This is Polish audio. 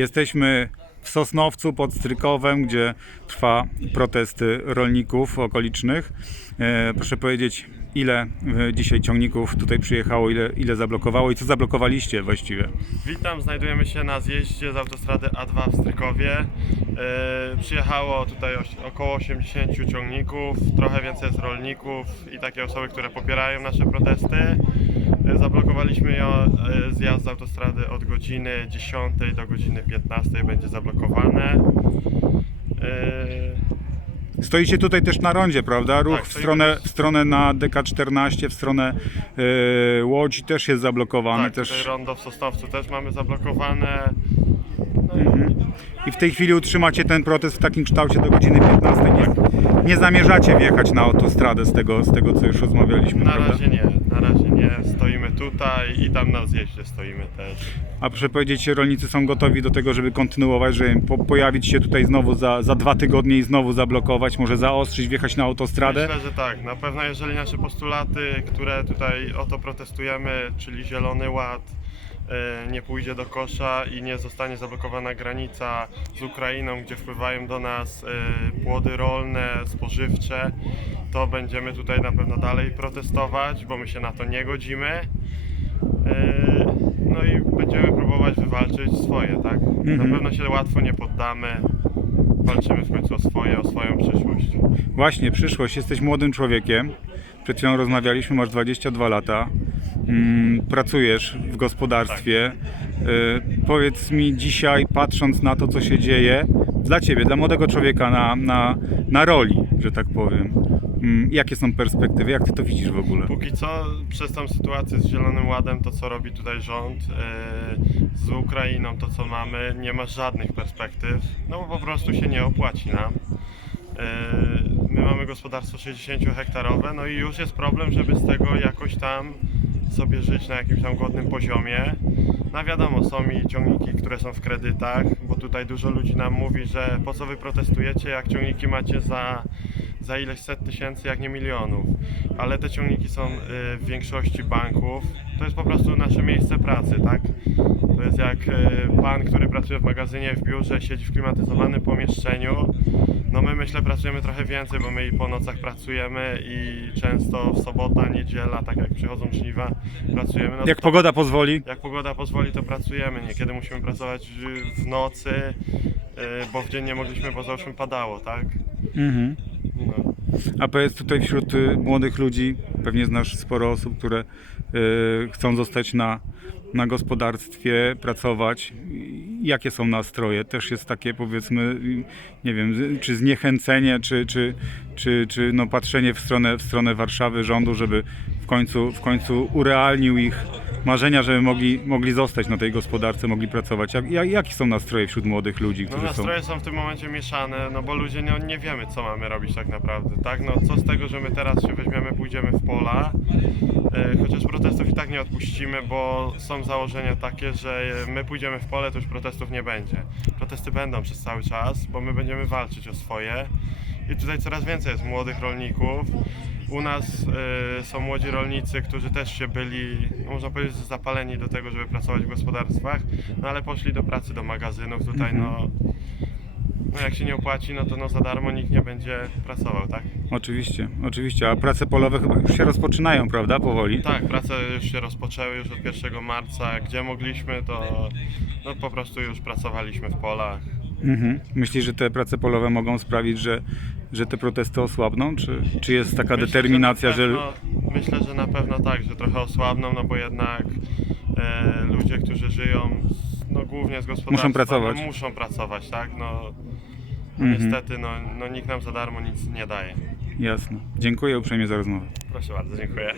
Jesteśmy w Sosnowcu pod Strykowem, gdzie trwa protest rolników okolicznych. E, proszę powiedzieć, ile e, dzisiaj ciągników tutaj przyjechało, ile, ile zablokowało i co zablokowaliście właściwie? Witam, znajdujemy się na zjeździe z autostrady A2 w Strykowie. E, przyjechało tutaj około 80 ciągników, trochę więcej jest rolników i takie osoby, które popierają nasze protesty. E, zablokowaliśmy ją, e, zjazd z autostrady od godziny 10 do godziny 15 będzie zablokowane. E, Stoicie tutaj też na rondzie, prawda? Ruch Tak, w, stronę, w stronę na DK14, w stronę e, Łodzi też jest zablokowany. tak, też... rondo w Sosnowcu też mamy zablokowane. No i Mhm. I w tej chwili utrzymacie ten protest w takim kształcie do godziny 15. Nie, nie zamierzacie wjechać na autostradę z tego, z tego co już rozmawialiśmy, Na prawda? razie nie, na razie nie. Stoimy tutaj i tam na zjeździe stoimy też. A proszę powiedzieć, rolnicy są gotowi do tego, żeby kontynuować, żeby po, pojawić się tutaj znowu za, za dwa tygodnie i znowu zablokować, może zaostrzyć, wjechać na autostradę? Myślę, że tak. Na pewno jeżeli nasze postulaty, które tutaj o to protestujemy, czyli Zielony Ład, nie pójdzie do kosza i nie zostanie zablokowana granica z Ukrainą, gdzie wpływają do nas e, płody rolne, spożywcze, to będziemy tutaj na pewno dalej protestować, bo my się na to nie godzimy. E, No i będziemy próbować wywalczyć swoje, tak? Mhm. Na pewno się łatwo nie poddamy. Walczymy w końcu o swoje, o swoją przyszłość. Właśnie, przyszłość. Jesteś młodym człowiekiem. Przed chwilą rozmawialiśmy, masz 22 lata. Mm, pracujesz w gospodarstwie. Y, powiedz mi dzisiaj, patrząc na to, co się dzieje, dla ciebie, dla młodego człowieka na, na, na roli, że tak powiem, mm, jakie są perspektywy, jak ty to widzisz w ogóle? Póki co przez tą sytuację z Zielonym Ładem, to co robi tutaj rząd, yy, z Ukrainą, to co mamy, nie ma żadnych perspektyw, no bo po prostu się nie opłaci nam. Yy, My mamy gospodarstwo 60 hektarowe, no i już jest problem, żeby z tego jakoś tam sobie żyć na jakimś tam godnym poziomie. No wiadomo, są i ciągniki, które są w kredytach, bo tutaj dużo ludzi nam mówi, że po co wy protestujecie, jak ciągniki macie za, za ileś set tysięcy, jak nie milionów. Ale te ciągniki są y, w większości banków. To jest po prostu nasze miejsce pracy, tak? To jest jak y, pan, który pracuje w magazynie, w biurze, siedzi w klimatyzowanym pomieszczeniu. No my myślę pracujemy trochę więcej, bo my i po nocach pracujemy i często w sobota, niedziela, tak jak przychodzą żniwa, pracujemy. No Jak to- pogoda pozwoli? jak pogoda pozwoli, to pracujemy. Niekiedy musimy pracować w- nocy, y, bo w dzień nie mogliśmy, bo załóżmy padało, tak? Mhm. No. A powiedz tutaj wśród y, młodych ludzi, pewnie znasz sporo osób, które y, chcą zostać na, na gospodarstwie, pracować. Jakie są nastroje? Też jest takie powiedzmy, nie wiem, czy zniechęcenie, czy, czy, czy, czy no patrzenie w stronę, w stronę Warszawy, rządu, żeby w końcu, w końcu urealnił ich marzenia, żeby mogli, mogli zostać na tej gospodarce, mogli pracować. Jak, jak, jakie są nastroje wśród młodych ludzi, No którzy są... nastroje są w tym momencie mieszane, no bo ludzie nie, nie wiemy co mamy robić tak naprawdę, tak? No co z tego, że my teraz się weźmiemy, pójdziemy w pola, e, chociaż protestów i tak nie odpuścimy, bo są założenia takie, że my pójdziemy w pole, to już protestów nie będzie. Protesty będą przez cały czas, bo my będziemy walczyć o swoje i tutaj coraz więcej jest młodych rolników. U nas e, są młodzi rolnicy, którzy też się byli, można powiedzieć, zapaleni do tego, żeby pracować w gospodarstwach, no ale poszli do pracy do magazynów. Tutaj no, no jak się nie opłaci, no to no za darmo nikt nie będzie pracował, tak? Oczywiście, oczywiście. A prace polowe chyba już się rozpoczynają, prawda? Powoli. Tak, prace już się rozpoczęły już od 1 marca. Gdzie mogliśmy, to no po prostu już pracowaliśmy w polach. Mhm. Myślisz, że te prace polowe mogą sprawić, że, że te protesty osłabną? Czy, czy jest taka Myślę, determinacja, że. że... pewno, Myślę, że na pewno tak, że trochę osłabną, no bo jednak e, ludzie, którzy żyją z, no głównie z gospodarstwa, Muszą pracować. No, muszą pracować, tak? No, no Mhm. niestety, no, no nikt nam za darmo nic nie daje. Jasne. Dziękuję uprzejmie za rozmowę. Proszę bardzo, dziękuję.